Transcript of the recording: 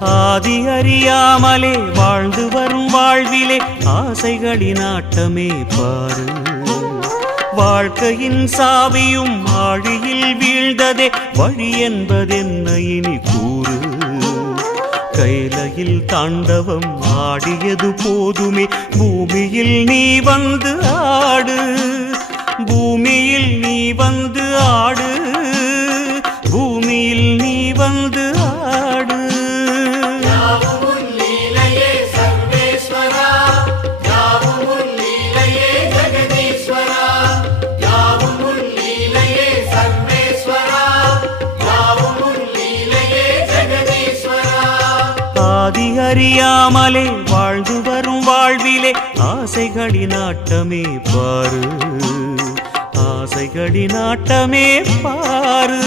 ஆதி அறியாமலே வாழ்ந்து வரும் வாழ்விலே ஆசைகளின் ஆட்டமே பாரு. வாழ்க்கையின் சாவியும் ஆழியில் வீழ்ந்ததே வழி என்பதென்ன இனி கூறு. கைலையில் தாண்டவம் ஆடியது போதுமே பூமியில் நீ வந்து ஆடு. பூமியில் நீ வந்து ஆடு. பூமியில் நீ வந்து ஆடு. ஆதி அறியாமலே வாழ்ந்து வரும் வாழ்விலே ஆசைகளின் ஆட்டமே பாரு. ஆசைகளின் ஆட்டமே பாரு.